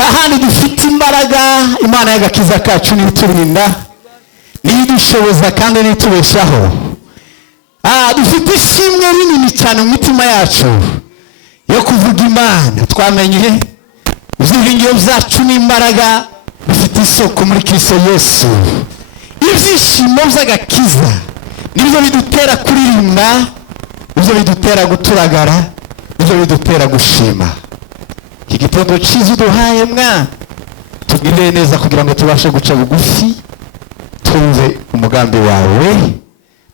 ahandi dufite imbaraga. Imana y'agakiza kacu n'iturinda, n'idushoboza kandi n'itubeshaho. Dufite ishimwe rinini cyane mu mitima yacu yo kuvuga Imana. Twamenye ibyiringiro byacu n'imbaraga bifite isoko muri Kristo Yesu. Ibyishimo by'agakiza nibyo bidutera kuririmba, nibyo bidutera guturagara, nibyo bidutera gushima. Iki gitondo cyiza uduhaye mwana, tugirire neza kugira ngo tubashe guca bugufi, twumve umugambi wawe,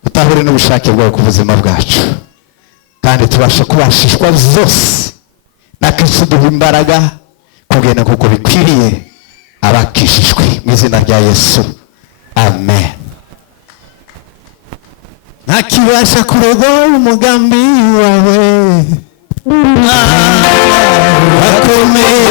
tutahure n'ubushake bwawe ku buzima bwacu, kandi tubashe kubashishwa zose na Kristo duha imbaraga kugenda kuko bikwiriye abakishijwe mu izina rya Yesu, amen. Ntakibasha kurogoya umugambi wawe, akomeye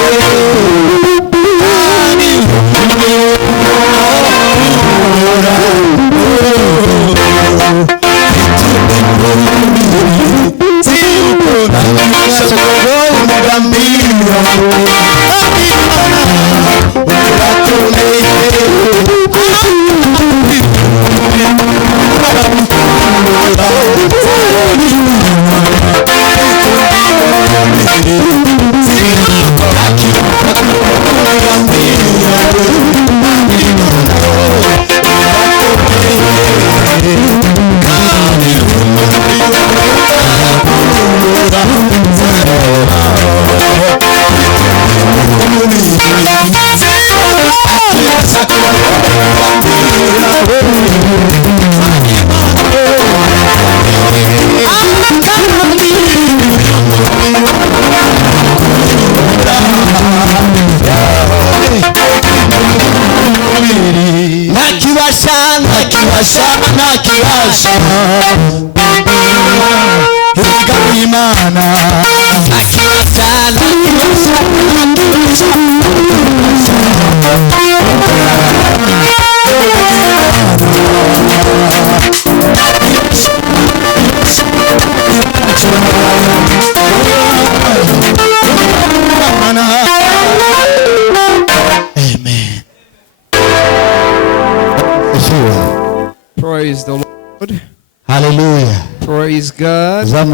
Praise the Lord. Hallelujah. Praise God. Join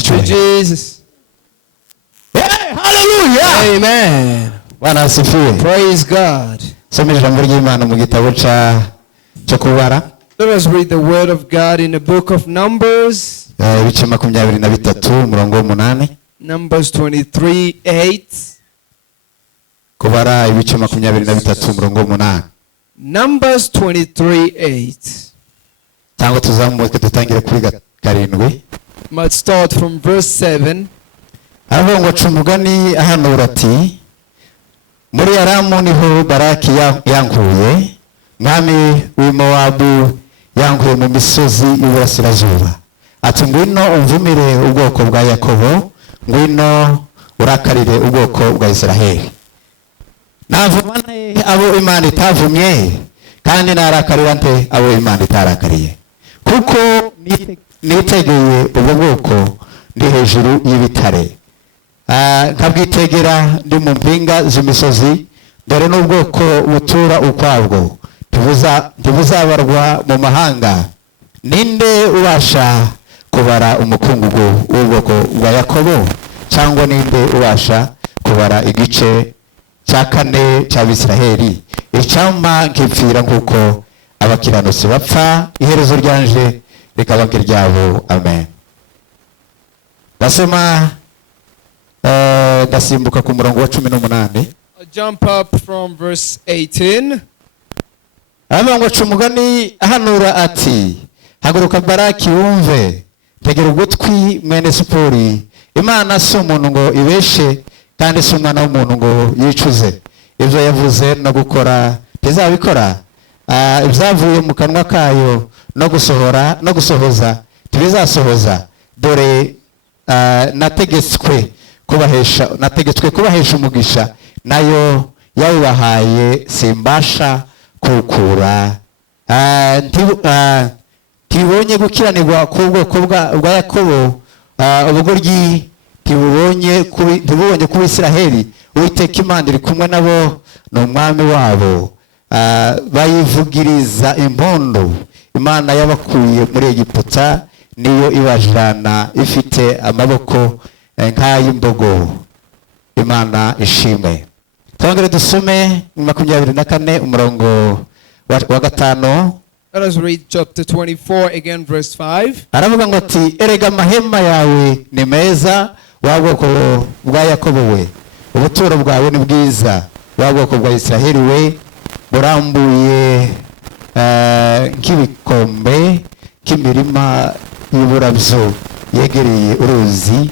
to Jesus. Hey, hallelujah. Amen. Bwana asifiwe. Praise God. Soma ijambo ry'Imana mu gitabo cyo kubara. Let us read the word of God in the book of Numbers. Ibice 23 umurongo w'8. Numbers 23:8. Kubara ibice 23 umurongo w'8. Numbers 23:8. Cyangwa tuzamuke dutangire kuri 7. Let's start from verse 7. Avuga ngo cumugani ahanura ati, muri Aramu niho Baraki yankuye, mwami w'Imowabu yankuye mu misozi y'uburasirazuba. Ati ngwino umvumire ubwoko bwa Yakobo, ngwino urakarire ubwoko bwa Israheli. Navumane abo Imana itavumye, kandi narakarira nte abo Imana itarakariye. Kuko nitegeye ubwo bwoko ndi hejuru y'ibitare, nkabwitegera ndi mu mpinga z'imisozi, dore n'ubwoko butura ukwabwo, ntibuzabarwa mu mahanga. Ninde ubasha kubara umukungugu w'ubwoko bwa Yakobo, cyangwa ninde ubasha kubara igice cya 4 cy'Abisiraheli? Icyampa nkipfira nk'uko abakiranutsi bapfa, iherezo ryanje rikaba nk'iryabo. Amen. Basoma gasimbuka ku murongo wa 18. Jump up from verse 18. Avuga cumugani ahanura ati, haguruka Baraki wumve, tegera ugutwi mwene Sipori. Imana si umuntu ngo ibeshe, kandi si umwana w'umuntu ngo yicuze. Ibyo yavuze no gukora tizabikora, ibyavuye mu kanwa kayo no gusohoza tibizasohoza. Dore nategetswe kubahesha umugisha, nayo yawubahaye simbasha kukura. Tibonye gukiranirwa ku bwoko bwa Yakobo, ubugoryi ntibubonye ku Isiraheli Uwiteka Imana iri kumwe nabo ni umwami wabo. Bayivugiriza impundu Imana yabakuye muri Egiputa niyo ibajana ifite amaboko nk'ay'imbogo. Imana ishimwe. Twongere dusome 24 umurongo wa 5. Let us read chapter 24 again, verse 5. Aravuga ngo ati erega amahema yawe ni meza wa bwoko bwa Yakobo we, ubuturo bwawe ni bwiza wa bwoko bwa Isiraheli we, burambuye nk'ibikombe k'imirima y'uburabyo yegereye uruzi,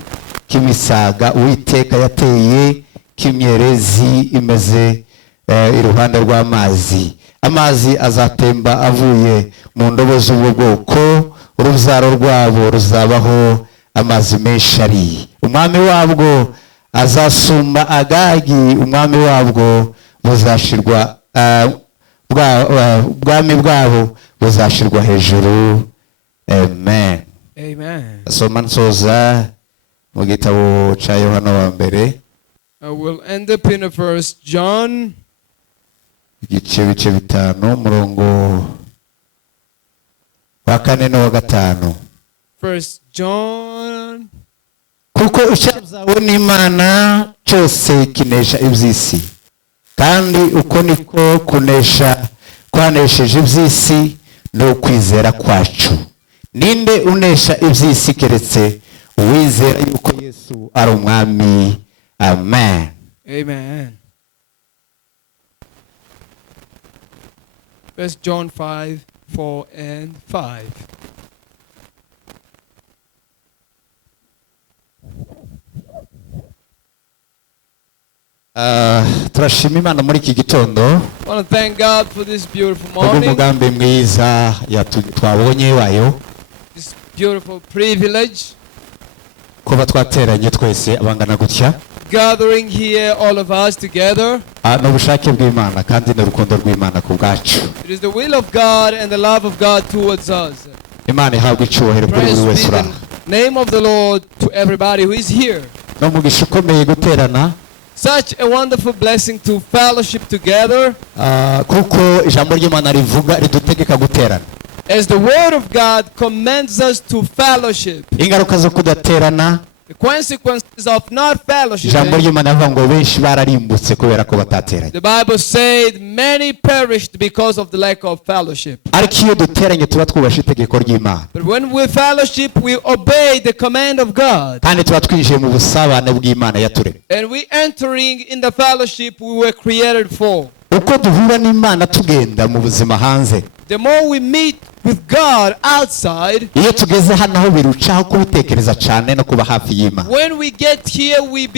k'imisaga Uwiteka yateye, k'imyerezi imeze iruhande rw'amazi. Amazi azatemba avuye mu ndobo z'ubwo bwoko, urubyaro rwabo ruzabaho amazi menshi ari. Umwami wabwo azasumba Agagi, umwami wabwo buzashirwa ubwami bwabo buzashirwa hejuru. Amen. Amen. Soma nsoza mu gitabo cya Yohana wa mbere. I will end up in a verse John Igice 5 umurongo wa 4 no wa 5. First John. Kuko icyazawe n'Imana cyose kinesha iby'isi, kandi uko niko kwanesheje iby'isi no ukwizera kwacu. Ninde unesha iby'isi keretse uwizera yuko Yesu ari umwami. Amen. Amen. First John 5, 4 and 5. Turashima Imana muri iki gitondo. I want to thank God for this beautiful morning, Umugambi mwiza twabonye wayo, this beautiful privilege, kuba twateranye twese abangana gutya. gathering here, all of us together. N'ubushake bw'Imana kandi n'urukundo rw'Imana ku bwacu. It is the will of God and the love of God towards us. Imana ihabwe icyubahiro kuri Praise buri be wese uri the aha. name of the Lord to everybody who is here. N'umugisha ukomeye guterana, Such a wonderful blessing to fellowship together. kuko ijambo ry'Imana rivuga ridutegeka guterana. As the word of God commands us to fellowship. Ingaruka zo kudaterana, The consequences of not fellowship. ijambo ry'Imana rivuga ngo benshi bararimbutse kubera ko batateranye. The Bible said many perished because of the lack of fellowship. Ariko iyo duteranye tuba twubashe itegeko ry'Imana, But when we fellowship, we obey the command of God. kandi tuba twinjiye mu busabane bw'Imana yaturemye. And we entering in the fellowship we were created for. Uko duhura n'Imana tugenda mu buzima hanze, The more we meet with God outside, iyo tugeze hano aho birucaho kubitekereza cyane no kuba hafi y'Imana. when we get here, we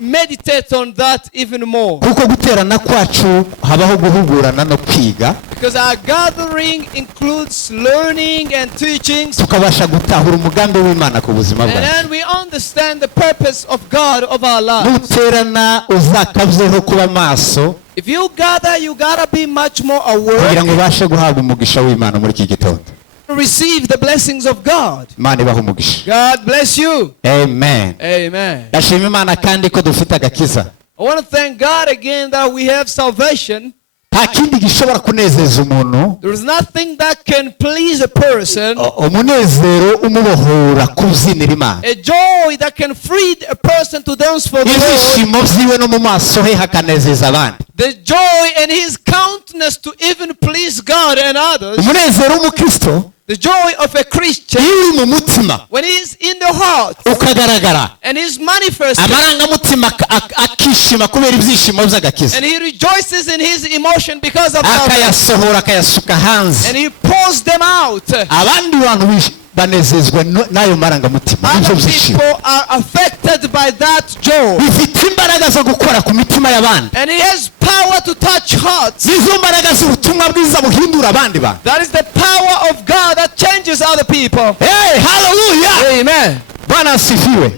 meditate on that even more. Kuko guterana kwacu habaho guhugurana no kwiga, Because our gathering includes learning and teachings. tukabasha gutahura umugambi w'Imana ku buzima And bwacu. then we understand the purpose of God of our lives. Nuterana uzakabyeho kuba maso If you gather, you gotta be much more kugira aware ngo ubashe guhabwa umugisha w'Imana muri iki gitondo. to receive the blessings of God. Imana ibaha umugisha. God bless you. Amen. Amen. Ndashima Imana kandi ko dufite agakiza. I want to thank God again that we have salvation. Nta kindi gishobora kunezeza umuntu, There is nothing that can please a person, umunezero umubohora kuzinira Imana. a joy that can free a person to dance for the Lord, Ibyishimo byiwe no mu maso he hakanezeza abandi. the joy in his countenance to even please God and others, Umunezero w'umukristo the joy of a Christian iyo uri mu mutima when he is in the heart ukagaragara, and is manifested amarangamutima akishima kubera ibyishimo by'agakiza, and he rejoices in his emotion because of salvation akayasohora akayasuka hanze, and he pours them out. abandi bantu banezezwa n'ayo marangamutima n'ibyo Other byishimo. people are affected by that joy. Bifite imbaraga zo gukora ku mitima y'abandi. And he has power to touch hearts. Nizo mbaraga z'ubutumwa bwiza buhindura abandi bantu. That is the power of God that changes other people. Hey, hallelujah! Amen. Bwana asifiwe.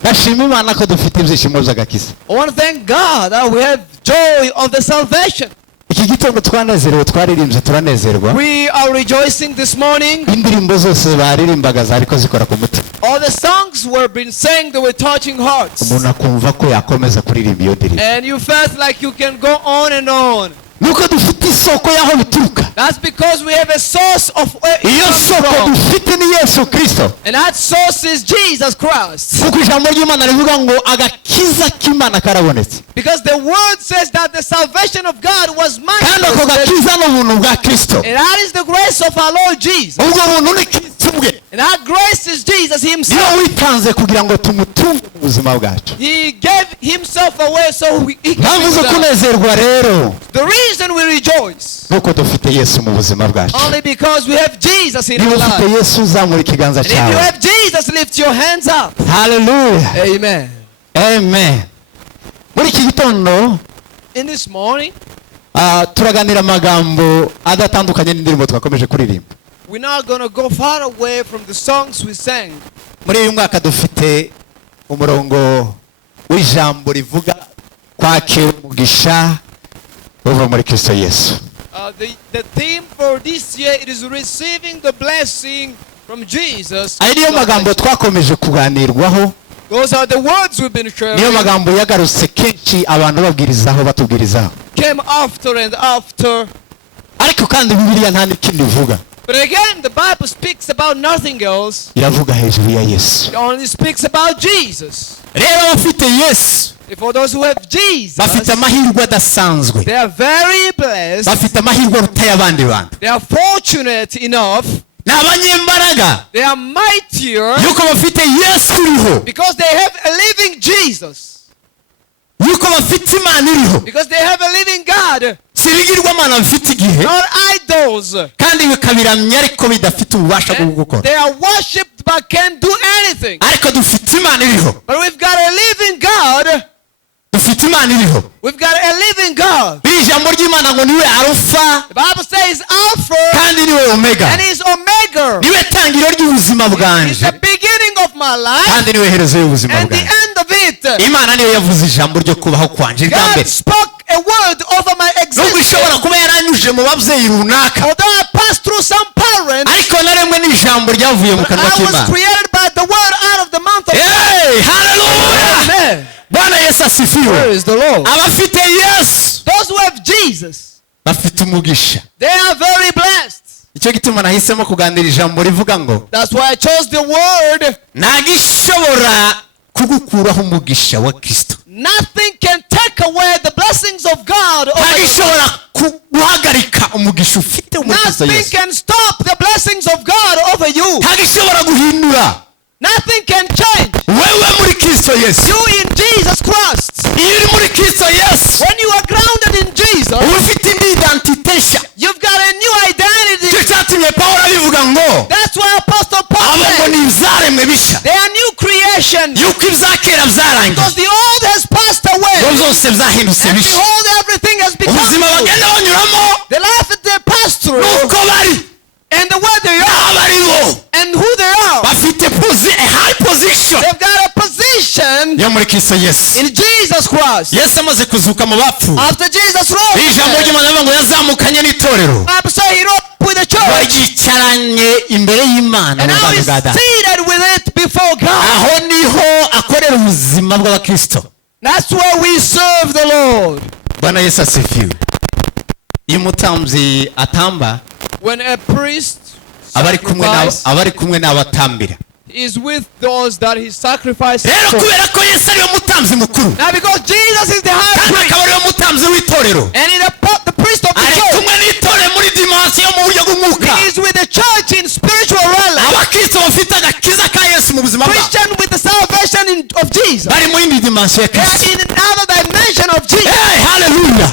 Ndashima Imana ko dufite ibyishimo by'agakiza. I want to thank God that we have joy of the salvation. Iki gitondo twanezerewe, twaririmbye turanezerwa. We are rejoicing this morning. Indirimbo zose baririmbaga zariko zikora ku mutima. All the songs were being sang, they were touching hearts. Umuntu akumva ko yakomeza kuririmba iyo ndirimbo. And you felt like you can go on and on. Nuko dufite isoko yaho bituruka. That's because we have a source of where it Iyo comes soko from. dufite ni Yesu Kristo. And that source is Jesus Christ. Kuko ijambo ry'Imana rivuga ngo agakiza k'Imana karabonetse. Because the word says that the salvation of God was Kandi ako manifested. gakiza n'ubuntu bwa Kristo. And that is the grace of our Lord Jesus. Ubwo buntu ni Kristo ubwe. And that grace is Jesus Niyo himself. witanze kugira ngo tumutunge mu buzima bwacu. He gave himself away so he can Navuze be kunezerwa rero. The reason we rejoice Nuko dufite Yesu mu buzima bwacu. only because we have Jesus in Niba our ufite life. Yesu uzamura ikiganza And if you cyawe. have Jesus, lift your hands up. Hallelujah. Amen. Amen. Muri iki gitondo In this morning, turaganira amagambo adatandukanye n'indirimbo twakomeje kuririmba. we're not going to go far away from the songs we sang. Muri uyu mwaka dufite umurongo w'ijambo rivuga kwakira umugisha uva muri Kristo Yesu. The theme for this year it is receiving the blessing from Jesus. Ayo niyo magambo twakomeje kuganirwaho. Those are the words we've been sharing. Niyo magambo yagarutse kenshi abantu babwirizaho batubwirizaho. Came after and after. Ariko kandi Bibiliya nta n'ikindi ivuga. But again, the Bible speaks about nothing else. Iravuga hejuru ya Yesu. It only speaks about Jesus. Rero abafite Yesu For those who have Jesus, bafite amahirwe adasanzwe. they are very blessed. Bafite amahirwe arutaye abandi bantu. They are fortunate enough. Ni abanyembaraga They are mightier yuko bafite Yesu uriho. because they have a living Jesus. Yuko bafite Imana iriho. Because they have a living God. Si ibigirwamana bifite igihe Not idols. kandi bikabiramya ariko bidafite ububasha bwo And gukora. they are worshipped but can't do anything. Ariko dufite Imana iriho. But we've got a living God. Dufite Imana iriho. We've got a living God. Ijambo ry'Imana ngo niwe Alpha The Bible says Alpha kandi niwe Omega. and He's Omega. Niwe tangiriro ry'ubuzima It's bwanje the beginning of my life kandi niwe herezo y'ubuzima and the bwanje. end of it. Imana niyo yavuze ijambo ryo kubaho kwanje bwa God mbere. spoke a word over my Nubwo existence. ishobora kuba yaranyuje mu babyeyi runaka, Although I passed through some parents, ariko naremwe n'ijambo ryavuye mu kanwa I was k'Imana. created by the word out of the mouth of God. Hey, hallelujah! Amen. Bwana Yesu asifiwe. Praise the Lord. Abafite Yesu Those who have Jesus, bafite umugisha. they are very blessed. Icyo gituma nahisemo kuganira ijambo rivuga ngo That's why I chose the word. Ntagishobora kugukuraho umugisha wa Kristo. Nothing can take away the blessings of God. Ntagishobora guhagarika umugisha ufite muri Kristo Nothing Yesu. can stop the blessings of God over you. Ntagishobora guhindura Nothing can change. wewe muri Kristo Yesu. You in Jesus Christ. Iyo uri muri Kristo Yesu When you are grounded in Jesus, uba ufite indi identite nshya. you've got a new identity. Icyo cyatumye Pawulo abivuga ngo That's why Apostle Paul abo ngo said, ni ibyaremwe bishya they are new creations. yuko ibya kera byarangiye Because the old has passed ngo away. byose byahindutse And bishya. behold, everything has become Ubuzima new. bagenda banyuramo The life that they passed through nuko bari and the way they are n'abari bo and who they are. bafite a high position They've got a position yo muri Kristo Yesu. in Jesus Christ. Yesu amaze kuzuka mu bapfu, After Jesus rose, ijambo ry'Imana rivuga ngo yazamukanye n'itorero Bible says he rose with the church. baryicaranye imbere y'Imana And mu now bwami he's bwa Data. seated with it before God. Aho niho akorera ubuzima bw'abakristo. That's where we serve the Lord. Bwana Yesu asifiwe. Iyo umutambyi atamba When a priest abari sacrifices, kumwe n'abatambira. is with those that he sacrifices Rero for. kubera ko Yesu ariwe mutambyi mukuru Now because Jesus is the high kandi priest akaba ariwe mutambyi w'itorero, and he the priest of the ari church, kumwe n'itorero muri dimansiyo mu buryo bw'umwuka. he is with the church in spiritual realm. Abakristo bafite agakiza ka Yesu mu buzima bwabo Christian with the salvation of Jesus. bari mu yindi dimansiyo ya They are Kristo. in another dimension of Jesus. Hey, hallelujah.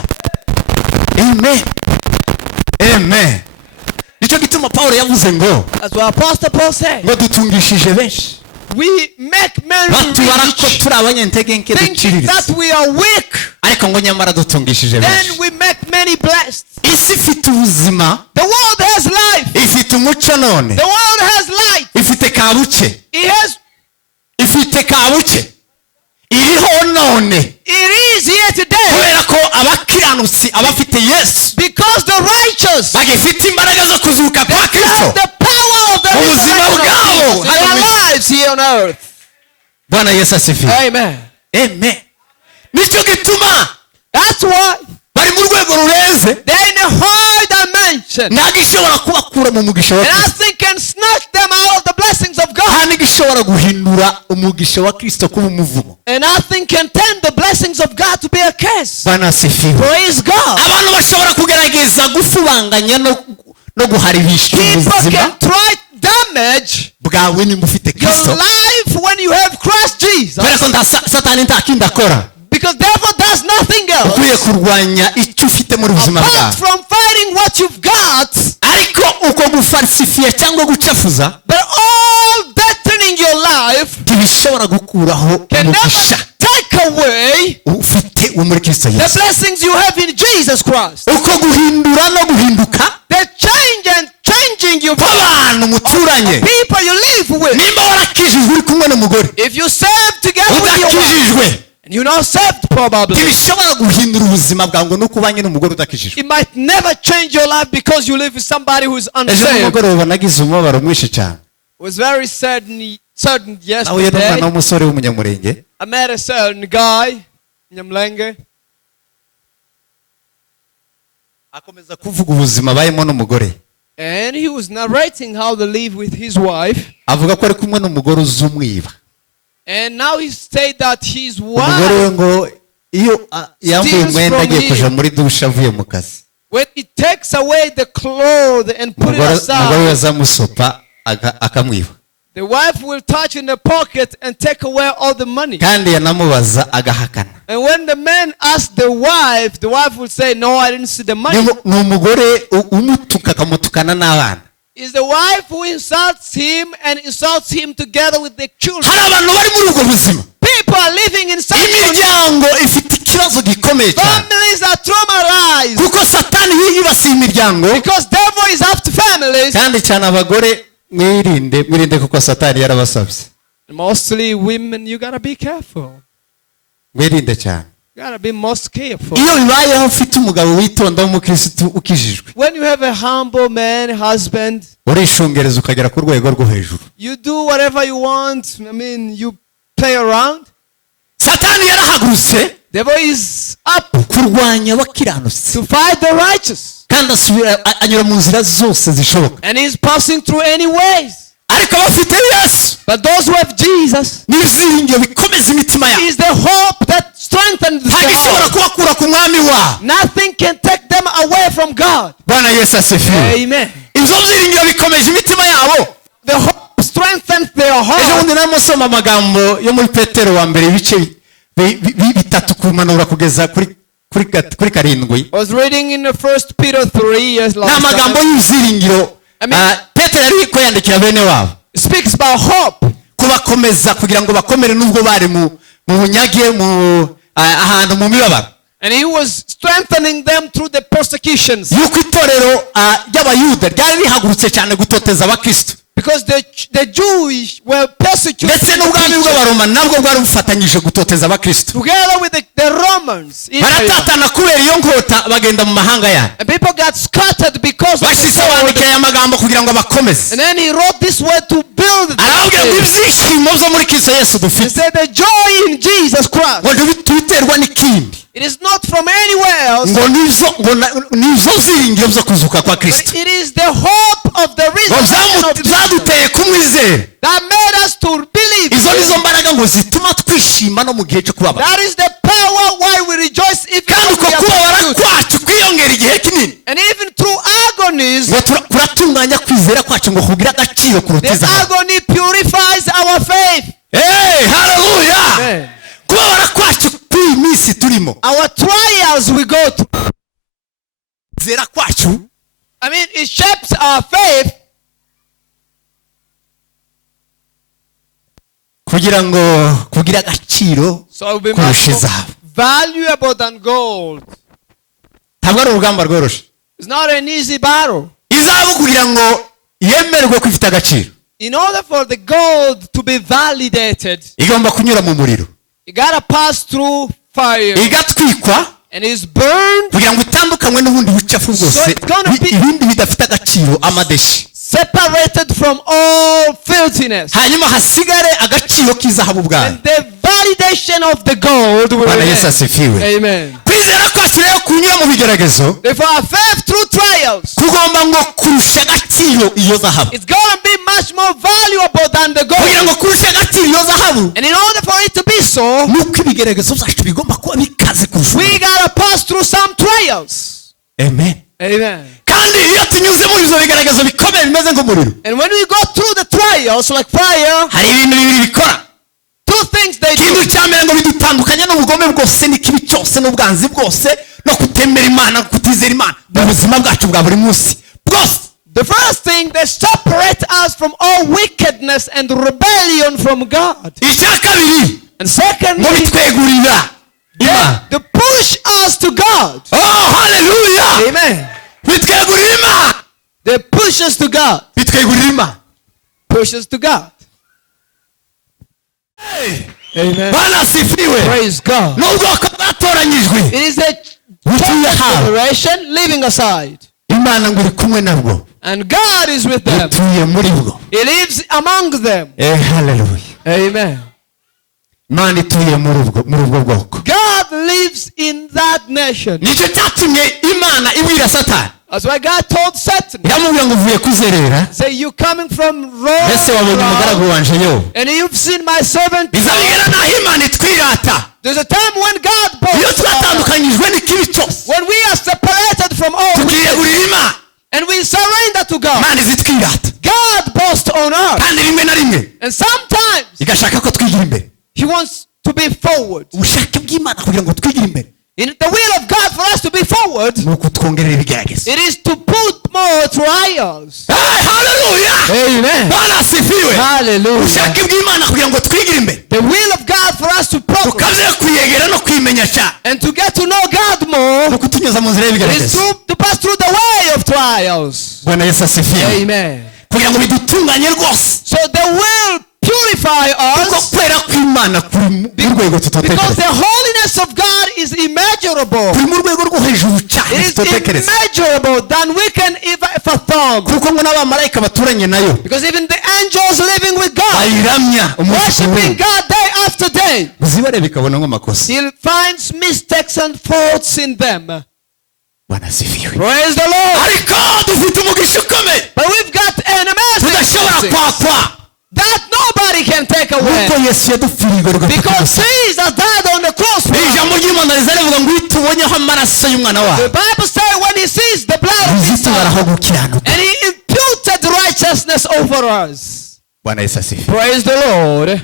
Amen. Amen. Nicyo gituma Pawulo yavuze ngo That's what Apostle Paul said. ngo dutungishije benshi We make men batubara ko rich, turi abanyentege nke thinking that duciriritse, we are weak. ariko ngo nyamara dutungishije benshi. Then we make many blessed. Isi ifite ubuzima, The world has life. ifite umuco none, The world has light. ifite kabuke, It has. ifite kabuke, iriho none It is here today kubera ko abakiranutsi abafite Yesu because Kristo the power of the ubuzima resurrection bwabo of Jesus in their lives here on earth. Bwana Yesu asifiwe. Amen. Amen. Nicyo gituma That's why bari mu rwego rurenze they're in a high dimension. Ntagishobora kubakura mu mugisha wa And Kristo. nothing can snatch them out of the blessings of God. Nta n'igishobora guhindura umugisha wa Kristo kuba umuvumo. And nothing can turn the blessings of God to be a curse. Bwana asifiwe. Praise God. Abantu bashobora kugerageza gufubanganya no guharibisha People ubuzima can try damage bwawe nimba ufite your Kristo. life when you have Christ Jesus. Kubera ko Satani nta kindi akora. Because devil does nothing Ukwiye else kurwanya icyo ufite muri buzima apart bwawe. from fighting what you've got. Ariko uko gufarsifiya cyangwa gucafuza But all deadening your life ntibishobora gukuraho can umugisha never take away ufite wo muri Kristo the Yesu. blessings you have in Jesus Christ. Uko guhindura no guhinduka The change and changing you kw'abantu muturanye. people you live with. Nimba warakijijwe uri kumwe n'umugore If you serve together with your wife, udakijijwe and you're not saved probably, ntibishobora guhindura ubuzima bwawe ngo nuko ubanye n'umugore udakijijwe. it might never change your life because you live with somebody who's Ejo unsaved. nimugoroba nagize umubabaro mwinshi cyane. It was very certain Nahuye n'umwana yesterday. w'umusore w'umunyamurenge I met a certain guy, Nyamlenge, akomeza kuvuga ubuzima abayemo n'umugore. and he was narrating how they live with his wife. Avuga ko ari kumwe n'umugore uzumwiba. And now he said that his Umugore we wife, ngo iyo yambaye steals umwenda from agiye him. kuja muri dushe avuye mu kazi, when he takes away the clothes and put it umugore we aside, azamusopa akamwiba. the wife will touch in the pocket and take away all the money. Kandi yanamubaza agahakana. And when the man asks the wife will say, no, I didn't see the money. Ni umugore umutuka akamutukana n'abana. It's the wife who insults him and insults him together with the children. Hari abantu bari muri ubwo buzima. People are living in such Imiryango ifite ikibazo gikomeye cyane. families are traumatized Kuko Satani yibasiye imiryango. because devil is after families. Kandi cyane abagore mwirinde kuko Satani yarabasabye. Mostly women, you gotta be careful. Mwirinde cyane. You gotta be most careful. Iyo bibayeho ufite umugabo witonda w'umukristo ukijijwe, When you have a humble man, husband, urishungereza ukagera ku rwego rwo hejuru. you do whatever you want. You play around. Satani yarahagurutse Devil is up kurwanya abakiranutsi to fight the righteous. kandi anyura mu nzira zose zishoboka. And he's passing through any ways. Ariko abafite Yesu But those who have Jesus n'ibyiringiro bikomeza imitima yabo, is the hope that strengthens the ntagishobora heart. kubakura ku mwami wabo. Nothing can take them away from God. Bwana Yesu asifiwe. Amen. Ibyo byiringiro bikomeje imitima yabo. The hope strengthens their Ejo heart. bundi namusoma amagambo yo muri Petero wa mbere ibice bitatu kumanura kugeza kuri karindwi. I was reading in the 1 Peter 3 years Ni last amagambo time. y'ibyiringiro Petero ari kwiyandikira bene wabo, It speaks about hope. kubakomeza kugira ngo bakomere nubwo bari mu bunyage ahantu mu mibabaro. And he was strengthening them through the persecutions. Yuko itorero ry'abayuda ryari rihagurutse cyane gutoteza abakristo, Because the Jewish were persecuted ndetse n'ubwami bw'abaroma nabwo bwari bufatanyije gutoteza abakristo. together with the Romans. Baratatana kubera iyo nkota bagenda mu mahanga yabo. And people got scattered because of the Bashyize sword. bandika aya magambo kugira ngo abakomeze. And then he wrote this word to build Arababwira ngo them. ibyishimo byo muri Kristo Yesu He dufite said the joy in Jesus Christ. ngo ntibiterwa n'ikindi, It is not from anywhere else. ngo nizo byiringiro byo kuzuka kwa But Kristo, it is the hope of the ngo resurrection of Jesus byaduteye kumwizera. that made us to believe. Izo nizo mbaraga ngo zituma twishima no mu gihe cyo kubabara, That is the power why we rejoice even kandi when uko we are kubabara persecuted. kwacu kwiyongera igihe kinini, And even through agonies, ngo kuratunganya kwizera kwacu ngo kugira agaciro kuruta the izahabu. agony purifies our faith. Hey, haleluya! Amen. Kubabara kwacu kw'iyi minsi turimo, Our trials we go through, kwizera kwacu it shapes our faith kugira ngo kugira agaciro so it will be kurusha much more izahabu. valuable than gold. Ntabwo ari urugamba rworoshye. It's not an easy battle. Izahabu kugira ngo yemerwe ko ifite agaciro, In order for the gold to be validated, igomba kunyura mu muriro, you gotta pass through fire igatwikwa and it's burned kugira ngo itandukanywe n'ubundi bucafu bwose, it's gonna be- ibindi bidafite agaciro, amadeshi. separated from all filthiness. hanyuma hasigare agaciro k'izahabu bwawe. And the validation of the gold will Bwana Yesu remain. asifiwe. Amen. kwizera kwacu rero kunyura mu bigeragezo Therefore, our faith through trials, kugomba ngo kurusha agaciro iyo zahabu. it's going to be much more valuable than the kugira gold. ngo kurusha agaciro iyo zahabu And in order for it to be so, nuko ibigeragezo byacu bigomba kuba bikaze kurusha. we got to pass through some trials. Amen. Amen. kandi iyo tunyuze muri izo bigeragezo bikomeye bimeze nk'umuriro, And when we go through the trials like fire, hari ibintu bibiri bikora. two things they ikintu do. cya mbere ngo bidutandukanye n'ubugome bwose n'ikibi cyose n'ubwanzi bwose no kutemera Imana, kutizera Imana mu buzima bwacu bwa buri munsi bwose. The first thing, they separate us from all wickedness and rebellion from God. icya kabiri And ngo secondly, bitwegurira Imana. they push us to God. Oh, hallelujah. Amen. bitwegurira Imana. They push us to God. bitwegurira Imana. Push us to God. Hey, Amen. Bwana asifiwe. Praise God. n'ubwoko bwatoranyijwe It is a butuye hawe. generation living aside. Imana ngo iri kumwe nabwo, And God is with them. butuye muri bwo. He lives among them. Hallelujah. Amen. Imana ituye muri ubwo bwoko. God lives in that nation. nicyo cyatumye Imana ibwira Satani, That's why God told Satan, yamubwira ngo uvuye kuzerera, say, you coming from Rome, ese wabonye umugaragu wanje Yobu. and you've seen my servant. bizabigera naho Imana itwirata There's a time when God iyo boasts, twatandukanyijwe n'ikibi cyose when we are separated from all, tukiyegurira Imana, and we surrender to God. Imana izitwirata God boasts on us. kandi rimwe na rimwe And sometimes igashaka ko twigira imbere. He wants to be forward. ubushake bw'Imana kugira ngo twigire imbere In the will of God for us to be forward, ni ukutwongerera ibigeragezo. it is to put more trials. Hallelujah. Amen. Bwana asifiwe. Hallelujah. ubushake bw'Imana kugira ngo twigire imbere, The will of God for us to progress tukaze kwiyegera no kwimenya cyane, and to get to know God more no kutunyuza mu nzira is y'ibigeragezo. to pass through the way of trials. Bwana Yesu asifiwe. Amen. kugira ngo bidutunganye rwose, So the will purify kuko us kwera kw'Imana kuri mu rwego because tutatekereza, the holiness of God is immeasurable. kuri mu rwego rwo hejuru It cyane is tutatekereza, immeasurable than we can even fathom. kuko ngo n'abamarayika baturanye nayo Because even the angels living with God, bayiramya umunsi worshiping ku wundi, God day after day, uzibare bikabona nk'amakosa. He finds mistakes and faults in them. Bwana asifiwe. Praise the Lord. ariko dufite umugisha ukomeye But we've got an tudashobora amazing kwakwa, that nobody can take away. kuko Yesu yadupfiriye igorogota Because gusa. Jesus died on the cross for us. ijambo ry'Imana riza rivuga ngo iyo tubonyeho amaraso y'umwana The wawe Bible says when He sees the blood of His Son, bizitubaraho gukiranuka. and He imputed righteousness over us. Bwana Yesu asifiwe. Praise the Lord.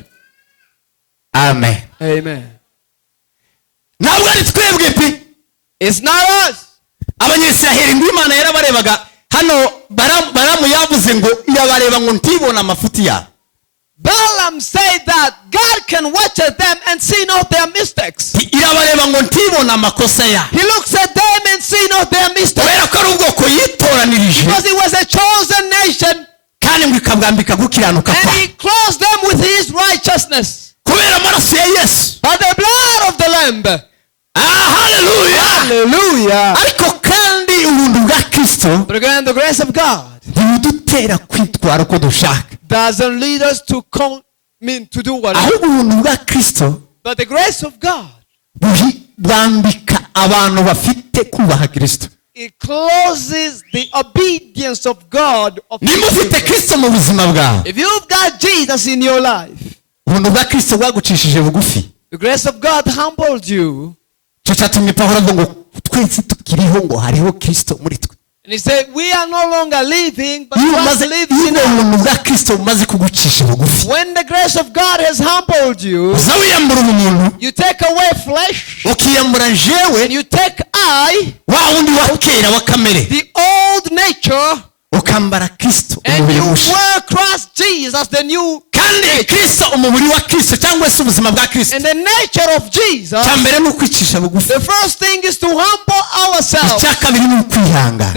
Amen. Amen. ntabwo ari twebwe pe, It's not us. abanyesiraheli ngo Imana yarabarebaga hano, Balamu yavuze ngo irabareba ngo ntibone amafuti yabo. Balaam said that God can watch at them and see not their mistakes. irabareba ngo ntibone amakosa yabo, He looks at them and see not their mistakes. kubera ko ari ubwoko yitoranirije Because He was a chosen nation, kandi ngo ikabwambika gukiranuka and kwa, He clothed them with His righteousness. kubera amaraso ya Yesu. By the blood of the Lamb. Hallelujah. Hallelujah. ariko kandi ubuntu bwa Kristo But again, the grace of God ntibudutera kwitwara uko dushaka, doesn't lead us to to do what. ahubwo ubuntu bwa Kristo But the grace of God, bwambika abantu bafite kubaha Kristo. it closes the obedience of God. niba ufite Kristo mu buzima bwawe, If you've got Jesus in your life, ubuntu bwa Kristo bwagucishije bugufi. the grace of God humbled you. cyo cyatumye Pawulo avuga ngo twese tukiriho ngo hariho Kristo muri twe. And he said, we are no longer living, but iyo Christ lives in us. ubuntu bwa Kristo bumaze kugucisha bugufi, When the grace of God has humbled you, uza wiyambura umuntu, you take away flesh, ukiyambura and jewe you take wa wundi wa kera wa kamere, the old nature, ukambara Kristo and umubiri you mushya. wear Christ Jesus, the new, kandi Kristo umubiri wa Kristo cyangwa se ubuzima bwa Kristo, and the nature of Jesus. cya mbere ni ukwicisha bugufi, The first thing is to humble ourselves. icya kabiri ni ukwihangana,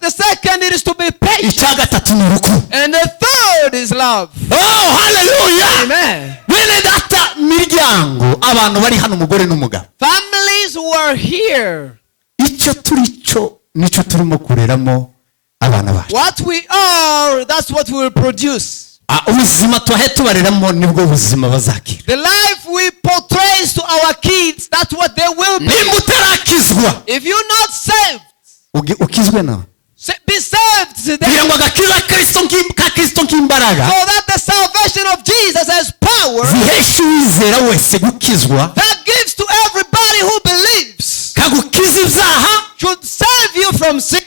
The second it is to be patient, icya gatatu ni urukundo. and the third is love. Oh, hallelujah. Amen. bene data, miryango, abantu bari hano, umugore n'umugabo, Families who are here, icyo turi cyo nicyo turimo kureramo abana bacu. What we are, that's what we will produce. Ubuzima tubahe tubareramo nibwo buzima bazakira. The life we portray to our kids, that's what they will be. Nimba utarakizwa, If you're not saved, ukizwe na be saved today. kugira ngo agakiza Kristo k'imbaraga, So that the salvation of Jesus has power zihesha uwizera wese gukizwa, that gives to everybody who believes, kagukiza ibyaha, should save you from sin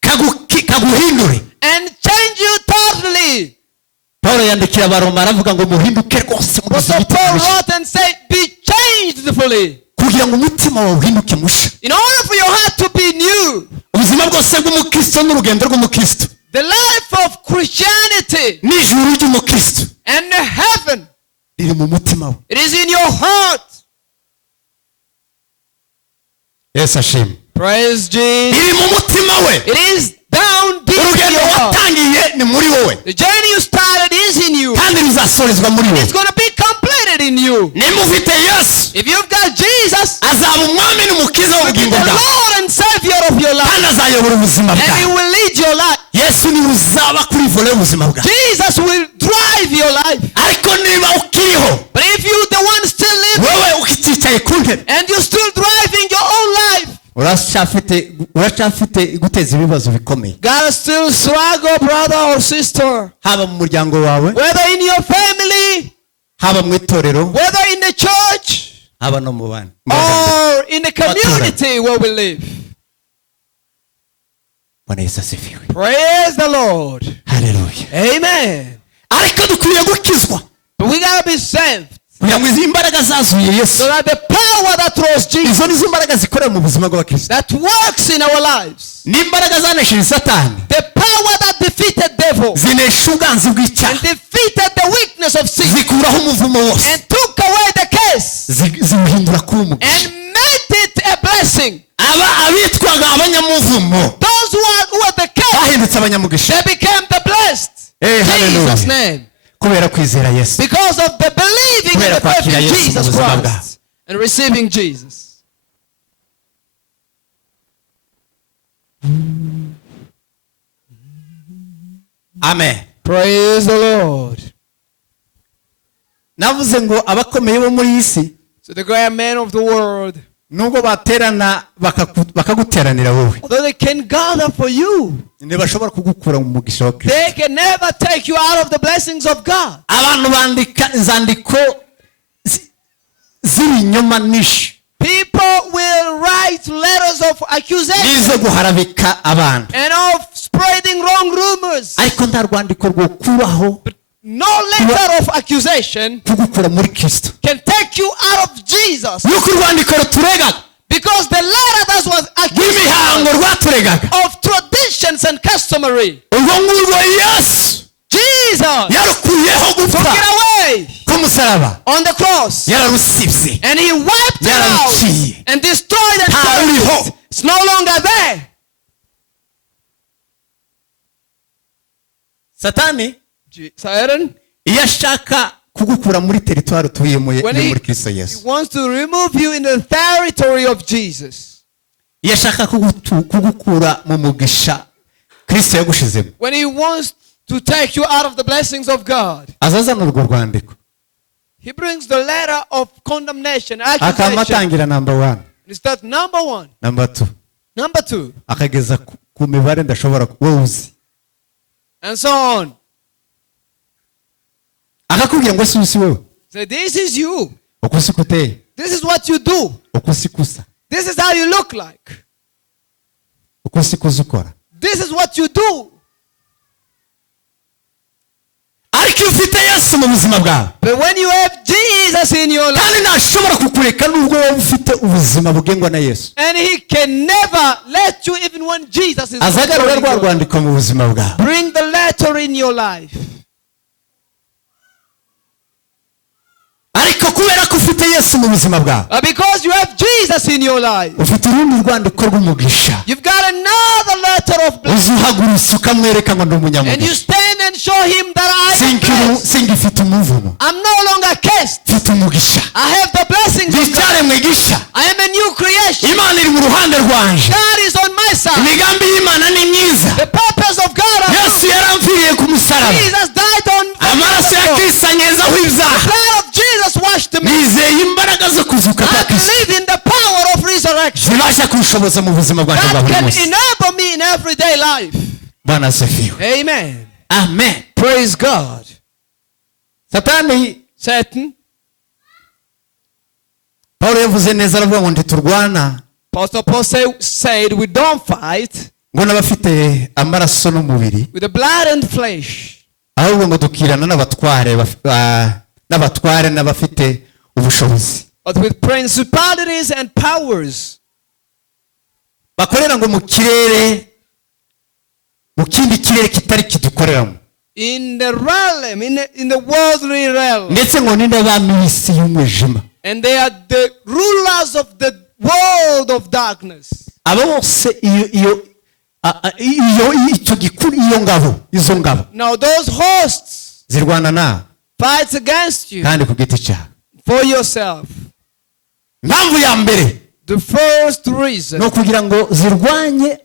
kaguhindure. and change you totally. Paulo yandikira Abaroma aravuga ngo muhinduke rwose mu buzima So Paul wrote and said, be changed fully. kugira ngo umutima wawe uhinduke musha. In order for your heart to be new, Ubuzima bwose bw'umukristo n'urugendo rw'umukristo, the life of Christianity n'ijuru ry'umukristo and heaven, riri mu mutima we. it is in your heart. Yesu ashimwe. Praise Jesus. Riri mu mutima we. It is down deep in Urugendo your heart. watangiye ni muri wowe, The journey you started is in you. kandi ruzasorezwa muri wowe. It's going to be completed in you. Nimba ufite Yesu, If you've got Jesus, azaba umwami n'umukiza the w'ubugingo bwawe, Lord and Savior of your life, kandi azayobora ubuzima and He bwawe. will lead your life. Yesu niwe uzaba kuri vole y'ubuzima bwawe. Jesus will drive your life. Ariko niba ukiriho, But if you're the one still living wewe ukicaye ku ntebe, and you're still driving your own life, uracyafite guteza ibibazo bikomeye, God still struggle, brother or sister, haba mu muryango wawe, whether in your family, haba mu itorero, whether in the church, haba no mu bandi, or in the community where we live. Bwana Yesu asifiwe. Praise the Lord. Haleluya. Amen. Ariko dukwiye gukizwa But we gotta be saved kugira ngo izi imbaraga zazuye Yesu, so that the power that rose Jesus, izo nizo imbaraga zikorera mu buzima bw'abakristo, that works in our lives, ni imbaraga zanesheje Satani, the power that defeated devil zinesha ubwanzi and bw'icyaha, defeated the weakness of sin zikuraho umuvumo wose, and took away the curse ziwuhindura kuba umugisha. and made it a blessing. Abitwaga abanyamuvumo Those who were the curse, bahindutse abanyamugisha. they became the blessed. Hallelujah. Jesus' name. Kubera kwizera Yesu, Because of the believing and the faith in Jesus buzima Christ and receiving Jesus. amen. Praise the Lord. Navuze ngo abakomeye bo muri iyi si, So the great men of the world, nubwo baterana bakaguteranira wowe, although they can gather for you, ntibashobora kugukura mu mugisha wa Kristo. they can never take you out of the blessings of God. Abantu bandika inzandiko z'ibinyoma nishi People will write letters of accusation nizo guharabika abantu, and of spreading wrong rumors. ariko nta rwandiko rwokuraho No letter of accusation kugukura muri Kristo. can take you out of Jesus, Nuko urwandiko ruturegaga because the letter that was rw'imihango accused rwaturegaga, of traditions and customary, urwo ngurwo Yesu Jesus yarukuyeho took gupfa it away k'umusaraba, on the cross, yararusibye, and He wiped it yararuciye, out and destroyed it. ntaruriho. It's no longer there. Satani Satan, iyo ashaka kugukura muri teritwari utuyemo when muri Kristo he Yesu, wants to remove you in the territory of Jesus, iyo ashaka kugukura mu mugisha Kristo yagushizemo, when He wants to take you out of the blessings of God, azazana urwo rwandiko He brings the letter of condemnation, accusation. akamatangira number 1, Is that number one? number 2, Number two, akageza ku mibare ndashobora wowe uzi, and so on. akakubwira ngo si wowe, Say, this is you. uko si kuteye, This is what you do. uko si kusa, This is how you look like. uko si kuzukora. This is what you do. Ariko iyo ufite Yesu mu buzima bwawe, But when you have Jesus in your life, kandi ntashobora kukureka nubwo wowe ufite ubuzima bugengwa na Yesu, and He can never let you, even when Jesus is azagarura controlling rwa you. rwandiko mu buzima bwawe. Bring the letter in your life. Ariko kubera ko ufite Yesu mu buzima bwawe, Because you have Jesus in your life, ufite urundi rwandiko rw'umugisha, you've got another letter of blessing. uzuhagurutsa ukamwereka ngo ndi And you umunyamugisha, stand and show Him that I am blessed. singifite umuvumo, I'm no longer cursed. mfite umugisha, I have the blessings ndi of God. icyaremwe gisha, I am a new creation. Imana iri mu ruhande rwanje, God is on my side. imigambi y'Imana ni myiza, The purpose musaraba. Jesus died on the Amaraso ya cross. Kristo anyezaho The ibyaha. blood of Jesus washed me. Nizeye imbaraga zo kuzuka kwa I Kristo believe in the power of resurrection zibasha kunshoboza mu buzima bwanjye bwa that buri can munsi. enable me in everyday life. Bwana asifiwe. Amen. Amen. Praise God. Satani Satan, Paulo yavuze neza aravuga ngo ntiturwana Apostle Paul said we don't fight ngo n'abafite amaraso n'umubiri, with the blood and flesh, ahubwo ngo dukirana n'abatware n'abafite ubushobozi but with principalities and powers bakorera ngo mu kirere, mu kindi kirere kitari kidukoreramo, in the realm, in the worldly realm. ndetse ngo ni n'abami b'isi y'umwijima. And they are the rulers of the world of darkness. Abo bose icyo gikuru, izo ngabo Now those hosts zirwana nawe fights against you kandi ku giti cyawe. for yourself. Impamvu ya mbere The first reason, ni ukugira ngo zirwanye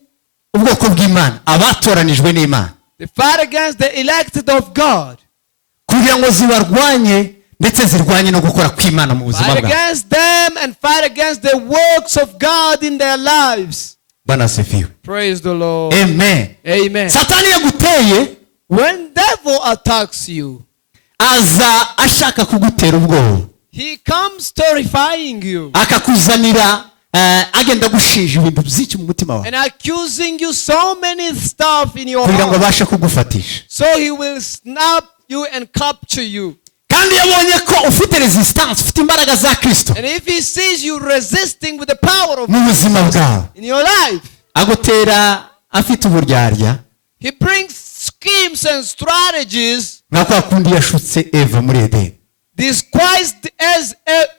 ubwoko bw'Imana, abatoranijwe n'Imana, they fight against the elected of God. kugira ngo zibarwanye ndetse zirwanye no gukora kw'Imana mu buzima Fight bwabo. against them and fight against the works of God in their lives. Bwana asifiwe. Praise the Lord. Amen. Amen. Satani yaguteye When devil attacks you, aza ashaka kugutera ubwoba, he comes terrifying you akakuzanira agenda gushinja ibintu byinshi mu mutima wawe and accusing you so many stuff in your kugira ngo heart. abashe kugufatisha. So he will snap you and capture you. Kandi yabonye ko ufite resistance, ufite imbaraga za Kristo And if he sees you resisting with the power of mu buzima bwawe, in your life, agutera afite uburyarya, he brings schemes and strategies nka kwa kundi yashutse Eva muri Edeni, disguised as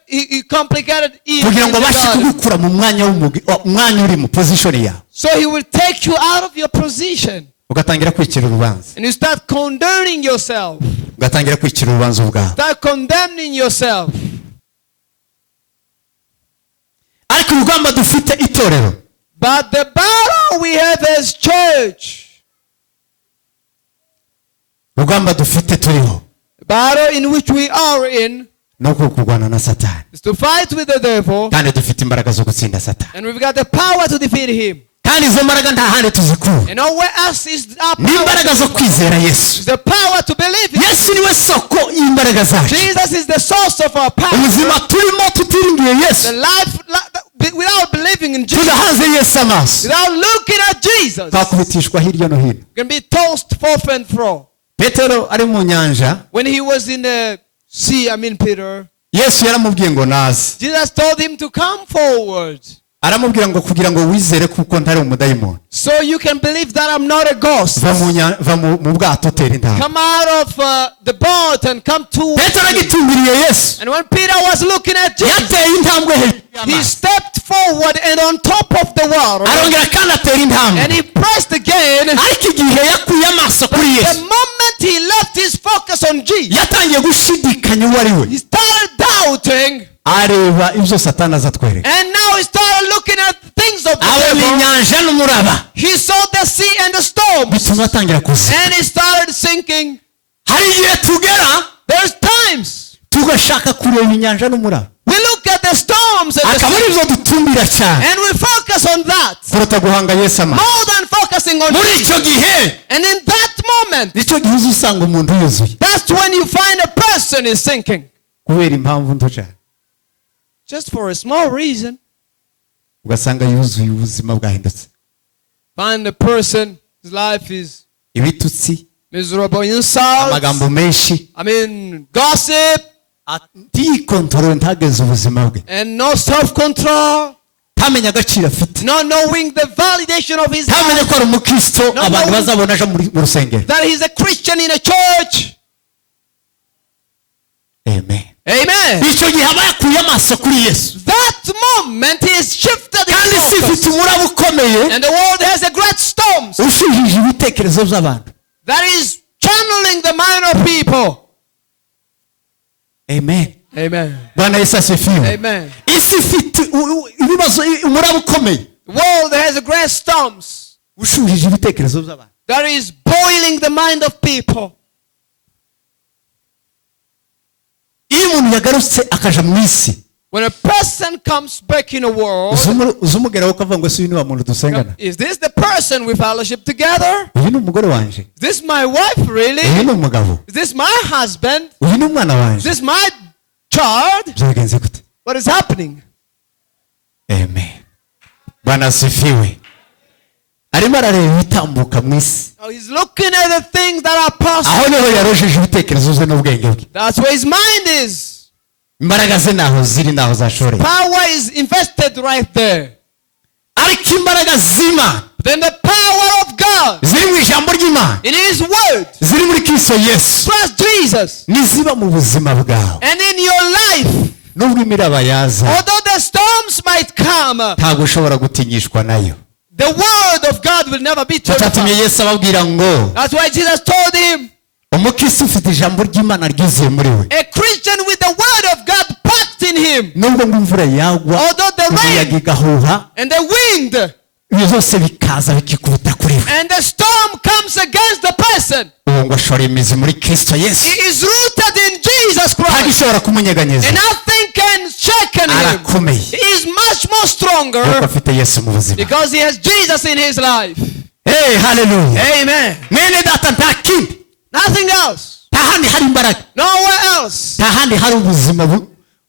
he complicated Eve kugira in ngo the abashe garden. kugukura mu mwanya uri mu position yawe, So he will take you out of your position ugatangira kwicira urubanza, and you start condemning yourself. ugatangira kwicira urubanza ubwawe. Start condemning yourself. Ariko urugamba dufite itorero, But the battle we have as church, urugamba dufite turiho the battle in which we are in, no kurwana na Satani, is to fight with the devil, kandi dufite imbaraga zo gutsinda Satani, and we've got the power to defeat him. kandi izo mbaraga nta handi tuzikura, And nowhere else is our ni imbaraga power. zo kwizera Yesu. It's the power to believe in Yesu niwe soko y'imbaraga zacu. Jesus is the source of our power. Ubuzima turimo tutiringiye The Yesu, life without believing in Jesus, tudahanze Yesu amaso, without looking at Jesus, twakubitishwa hirya no hino. can be tossed forth and fro. Petero ari mu nyanja, When he was in the sea, Peter, Yesu yaramubwiye ngo naze, Jesus told him to come forward aramubwira ngo kugira ngo wizere kuko ntari umudayimoni, so you can believe that I'm not a ghost. va mu bwato utera intambwe. Come out of the boat and come to Petero agitumbiriye Yesu, And when Peter was looking at Jesus, yateye intambwe hejuru he y'amazi, stepped forward and on top of the water, arongera kandi atera intambwe. and he pressed again. Ariko igihe yakuye amaso kuri The Yesu, moment he left his focus on Jesus, yatangiye gushidikanya uwo ari we, he started doubting, areba ibyo Satani azatwereka. and now he started looking at the things of the Abona devil. inyanja n'umuraba, He saw the sea and the storms, bituma atangira kuza. and he started sinking. Hari igihe tugera There's times tugashaka kureba inyanja n'umuraba, we look at the storms and the akaba ari sea, byo dutumbira cyane and we focus on that kuruta guhanga Yesu amaso. more than focusing on Muri Jesus. icyo gihe And in that moment, nicyo gihe uza usanga umuntu yuzuye that's when you find a person is sinking. kubera impamvu nto cyane, Just for a small reason. ugasanga yuzuye ubuzima bwahindutse, Find a person, his life is ibitutsi, miserable, insults, amagambo menshi, gossip, atikontorore ntageze ubuzima bwe, and no self-control, ntamenya agaciro afite, not knowing the validation of his ntamenya life, ko ari umukristo abantu bazabona aje mu rusengero. that he's a Christian in a church. Amen. Amen. Icyo gihe aba yakuye amaso kuri Yesu, That moment he is shifted kandi his si ifite focus. umuraba ukomeye And the world has a great storms ushijije ibitekerezo by'abantu. that is channeling the mind of people. Amen. Amen. Bwana Yesu asifiwe. Amen. Isi ifite ibibazo, umuraba ukomeye The world has a great storms ushujije ibitekerezo by'abantu. that is boiling the mind of people. Iyo umuntu yagarutse akaja mu isi, When a person comes back in a world, uzumugeraho ukavuga ngo si uyu ni wa muntu dusengana, is this the person we fellowship together? uyu ni umugore wanje, Is this my wife really? uyu ni umugabo, Is this my husband? uyu ni umwana Is wanje. this my child? Byagenze gute? What is happening? Amen. Bwana asifiwe. Arimo arareba ibitambuka mu isi. Now he's looking at the things that are possible. Aho niho yarojeje ibitekerezo ze n'ubwenge bwe. That's where his mind is. Imbaraga ze naho ziri, naho zashoreye. Power is invested right there. Ariko imbaraga z'Imana, Then the power of God ziri mu ijambo ry'Imana, in his word, ziri muri Kristo Yesu, trust Jesus, niziba mu buzima bwawe. and in your life, Nubwo imiraba yaza, although the storms might come, ntabwo ushobora gutinyishwa nayo. the word of God will never be Cyatumye terrified. Yesu ababwira ngo That's why Jesus told him, umukristo ufite ijambo ry'Imana ryuzuye muri we. a Christian with the word of God packed in him, Nubwo ngo imvura yagwa, although the umuyaga rain igahuha, and the wind ibyo byose bikaza bikikubita kuri we. and the storm comes against the person, Uwo ngo ashora imizi muri Kristo Yesu, he is rooted in Jesus Christ, ntagishobora kumunyeganyeza. and nothing can shake him. Arakomeye He is much more kuko stronger afite Yesu mu buzima. because he has Jesus in his life. Hey, hallelujah. Amen. Mwene data, nta kindi, Nothing else. nta handi hari imbaraga, Nowhere else. nta handi hari ubuzima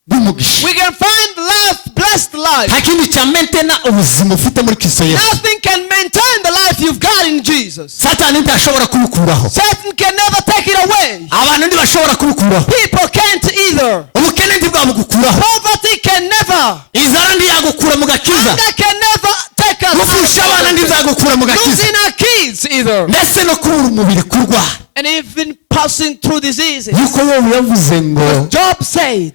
bw'umugisha, We can find life, blessed life. nta kindi cya mentena ubuzima ufite muri Kristo Yesu. Nothing can maintain the life you've got in Jesus. Satani ntashobora kubukuraho, Satan can never take it away. abantu ntibashobora kubukuraho, People can't either. ubukene ntibwabugukuraho, Poverty can never. inzara ntiyagukura mu gakiza, Anger can never take us gupfusha abana out. ntibizagukura mu gakiza, Losing our kids either. ndetse no kubura umubiri kurwara. And even passing through diseases. Yuko Yobu yavuze ngo Job said,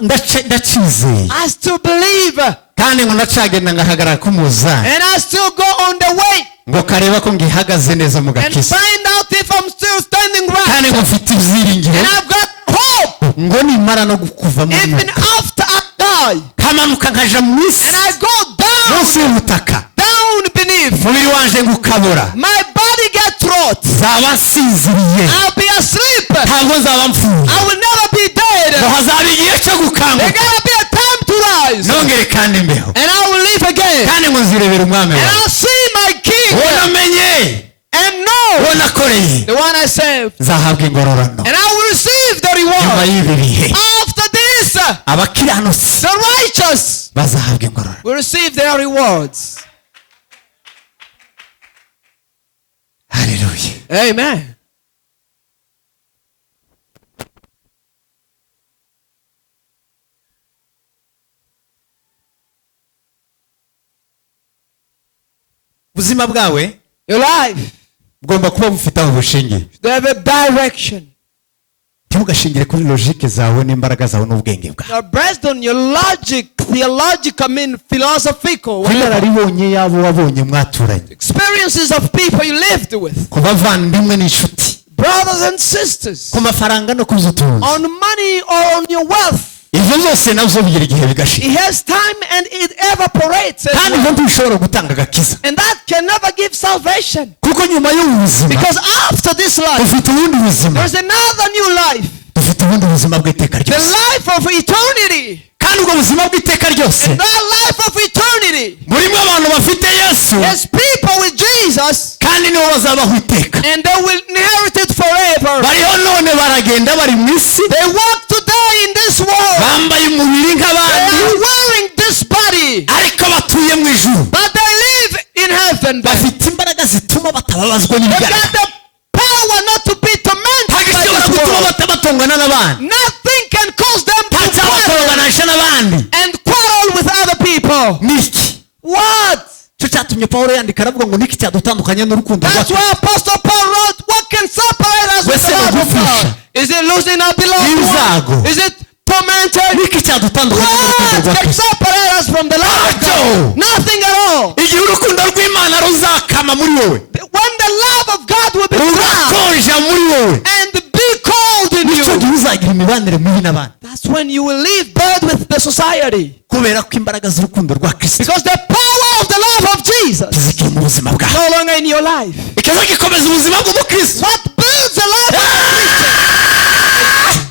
ndacizeye I still believe kandi ngo ndacagenda ngahagarara k'umuzani and I still go on the way ngo kareba ko ngihagaze neza mu and gakiza, find out if I'm still standing kandi right. ngo mfite ibyiringiro And I've got hope ngo nimara no kuva mu even mwuka, after I die. kamanuka nkaja mu isi And I go down, munsi y'ubutaka, down beneath. umubiri wanje ngo ukabura, My body gets rot. nzaba nsinziriye, I'll be asleep. ntabwo nzaba mpfuye, I will never be dead. ngo hazaba igihe cyo There gukanguka gotta be a time to rise. nongere kandi mbeho, And I will live again. kandi ngo nzirebera umwami And wawe, I'll see my king uwo namenye, and know uwo nakoreye, the one I saved. nzahabwa ingororano And I will receive the nyuma reward. y'ibi bihe. After this, Abakiranutsi the righteous bazahabwa ingororano. will receive their rewards. Haleluya. Amen. Ubuzima bwawe Your life, bugomba kuba bufite aho bushingiye. they have a direction. Ntugashingire kuri logique zawe n'imbaraga zawe n'ubwenge bwawe. Now, based on your logic, theological, I mean philosophical, whatever, Inararibonye yabo wabonye mwaturanye, experiences of people you lived with, ku bavandimwe n'inshuti, brothers and sisters, ku mafaranga no kuzutunza, on money or on your wealth. ivyo byose navyo bigira igihe bigashira, It has time and it evaporates as kandi well. ivyo ntibishobora gutanga agakiza, And that can never give salvation. kuko nyuma y'ubu buzima Because after this life, dufite ubundi buzima, there's another new life. dufite ubundi buzima bw'iteka The ryose, life of eternity. kandi ubwo buzima bw'iteka ryose And that life of eternity. burimo abantu bafite Yesu, There's people with Jesus. kandi nibo bazabaho iteka. And they will inherit it forever. Bariho none baragenda bari mu isi, They walk today in this world. bambaye umubiri They nk'abandi, are wearing this body. ariko batuye mu ijuru, But they live in heaven. They bafite imbaraga zituma batababazwa n'ibyaha, got the power not to be tormented by ntagishobora this gutuma world. batabatongana n'abandi, Nothing can cause them to quarrel ntacyabatonganisha n'abandi. and quarrel with other people. Niki What? cyo cyatumye Pawulo yandika aravuga ngo niki cyadutandukanya n'urukundo rwa That's why Apostle Paul wrote, what can separate us with the love of God? Is it losing our beloved Inzago. one? Is it tormented? niki cyadutandukanya n'urukundo What rwa can Kristo. separate us from the love of Ntacyo. God? Nothing at all. Igihe urukundo rw'Imana ruzakama muri wowe, When the love of God will be found rugakonja muri wowe, and be cold in nicyo you, gihe uzagira imibanire mibi n'abandi. That's when you will live bad with the society. Kubera ko imbaraga z'urukundo rwa Kristo Because the power of the love of Jesus zigiye mu buzima bwawe. no longer in your life. Ikaza gikomeza ubuzima bw'umukristo. What builds the love of Christian?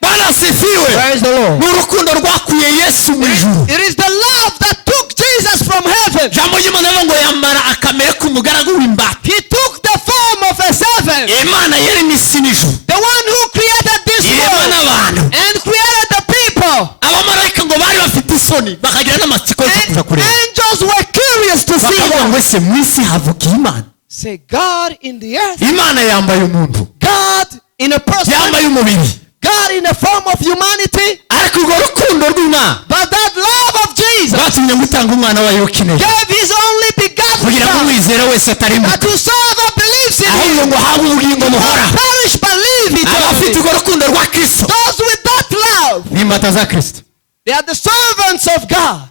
Bwana asifiwe. Praise the Lord. Ni urukundo rwakuye Yesu mu ijuru. It is the love that took Jesus from heaven. Jambo ry'Imana ngo yambara akamere k'umugaragu w'imbata. He took the form of a servant. Imana yaremye isi n'ijuru. The one who created this world n'abantu. and created the people. Abamarayika ngo bari bafite isoni bakagira n'amatsiko yo kuja kureba. Angels were curious to see Bakavuga ngo them. ese mu isi havuka Imana. Say, God in the earth. Imana yambaye umuntu. God in a person. Yambaye umubiri. God in the form of humanity. Ariko urwo rukundo rw'Imana. But that love of Jesus batumye gutanga umwana wawe w'ikinege. gave his only begotten kugira ngo Son. umwizera wese atarimuka. That whosoever believes in ahubwo him ngo habe ubugingo buhora. perish but live abafite eternally. urwo rukundo rwa Kristo. Those with that love, ni imbata za Kristo. they are the servants of God.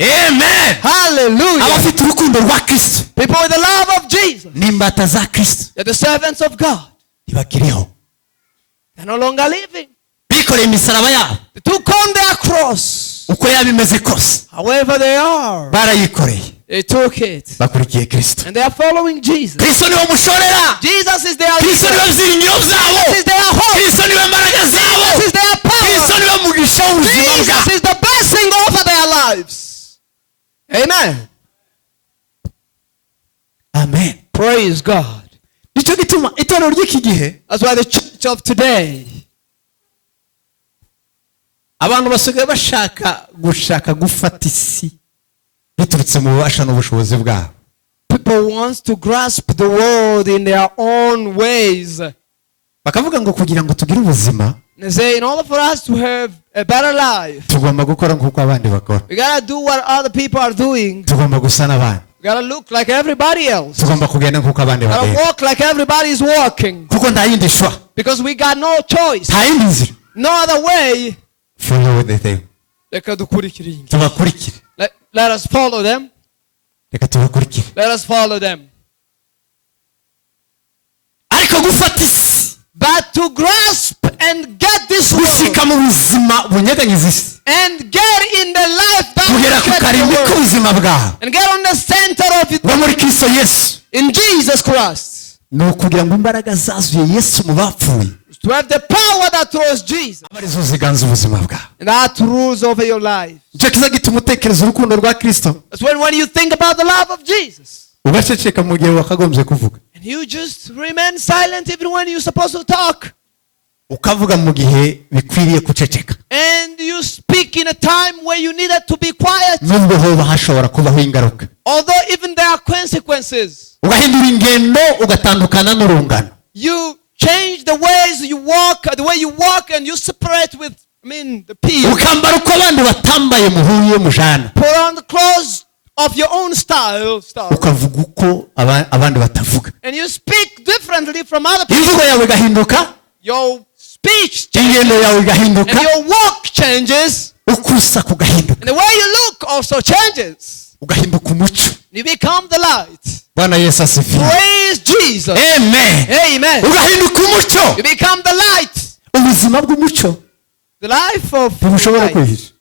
Amen. Hallelujah. abafite urukundo rwa Kristo. People with the love of Jesus, ni imbata za Kristo. they're the servants of God. ntibakiriho. They're no longer living. bikoreye imisaraba yabo. They took on their cross. uko yabimeze kose. However they are, barayikoreye. they took it. bakurikiye Kristo. And they are following Jesus. Kristo niwe mushorera. Jesus is their Kristo leader. niwe byiringiro byabo. Jesus is their hope. Kristo niwe mbaraga zabo. Jesus is their Kristo power. niwe mugisha w'ubuzima Jesus bwabo. is the blessing over their lives. Amen. Amen. Praise God. nicyo gituma itorero ry'iki gihe That's why the church of today, abantu basigaye gushaka gufata isi biturutse mu bubasha n'ubushobozi bwabo. people want to grasp the world in their own ways. bakavuga ngo kugira ngo tugire ubuzima They say in order for us to have a better life, tugomba gukora nk'uko abandi bakora. we gotta do what other people are doing. tugomba gusa n'abandi. We gotta look like everybody else. tugomba kugenda nk'uko abandi We gotta bagenda. walk like everybody is walking. kuko nta yindi shwa. Because we got no choice, nta yindi nzira. no other way. follow the thing. Reka dukurikire. tubakurikire. Let us follow them. reka tubakurikire. Let us follow them. ariko gufata isi But to grasp and get this world gushyika mu buzima bunyeganyiza isi and get in the life kugera ku that karimbi world, k'ubuzima bwawe and get on the center of it bwo muri Kristo Yesu in Jesus Christ. ni ukugira ngo imbaraga zazuye Yesu mu bapfuye To have the power that rose Jesus aba arizo ziganza ubuzima bwawe. and that rules over your life. icyo kiza gituma utekereza urukundo rwa Kristo That's when you think about the love of Jesus ugaceceka mu gihe wakagombye kuvuga. and you just remain silent even when you're supposed to talk, ukavuga mu gihe bikwiriye guceceka. and you speak in a time where you needed to be quiet, nubwo hoba hashobora kubaho ingaruka. although even there are consequences. ugahindura ingendo ugatandukana n'urungano. You change the ways you walk, the way you walk, and you separate with, the people. ukambara uko abandi batambaye muhuye mujana. Put on the clothes of your own style, ukavuga uko abandi batavuga. and you speak differently from other people. imvugo yawe igahinduka. Your speech ingendo yawe and igahinduka. your walk changes, uko usa kugahinduka. and the way you look also changes. ugahinduka umucyo. You become the light. Bwana Yesu asifiwe. Praise Jesus. Amen. Amen. ugahinduka umucyo. You become the light. ubuzima bw'umucyo The life of ntibushobora light kwihisha.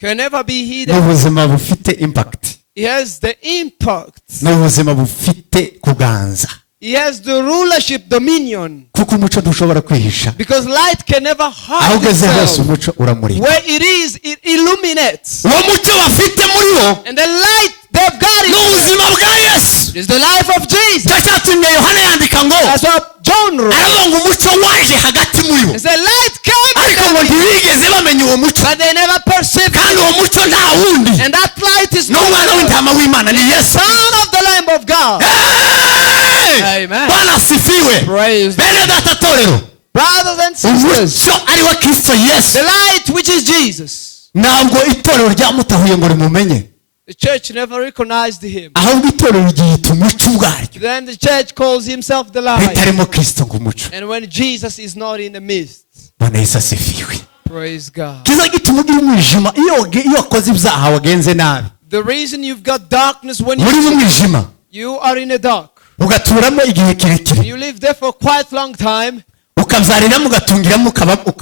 can never be ni hidden. ubuzima bufite impact. He has the impact. ni ubuzima bufite kuganza. He has the rulership, dominion. kuko umucyo ntushobora kwihisha. Because light can never aho hide ugeze hose itself. umucyo uramurika. Where it is, it illuminates. uwo mucyo bafite muri wo And the light they've got ni is ubuzima bwa Yesu. the life of Jesus. cyo cyatumye Yohana yandika ngo That's what John wrote. aravuga ngo umucyo waje hagati muri bo It's the light came ariko to ngo them, ntibigeze bamenya uwo mucyo. but they never perceived kandi it. uwo mucyo nta wundi And that light is ni umwana w'intama w'Imana ni Yesu. Son of the Lamb of God. Hey! Amen. Bwana asifiwe. Praise bene data torero brothers and sisters. umucyo ari wa Kristo Yesu. The light which is Jesus. ntabwo itorero ryamutahuye ngo rimumenye, The church never recognized him. ahubwo itorero ryiyita umucyo ubwaryo Then the church calls himself the light. ritarimo Kristo ngo umucyo. And when Jesus is not in the midst, Bwana Yesu asifiwe. praise God. kiza gituma ugira umwijima iyo wakoze ibyaha wagenze nabi. The reason you've got darkness when muri mu mwijima you are in the dark, ugaturamo igihe kirekire you live there for quite long time, ukabyarira mugatungira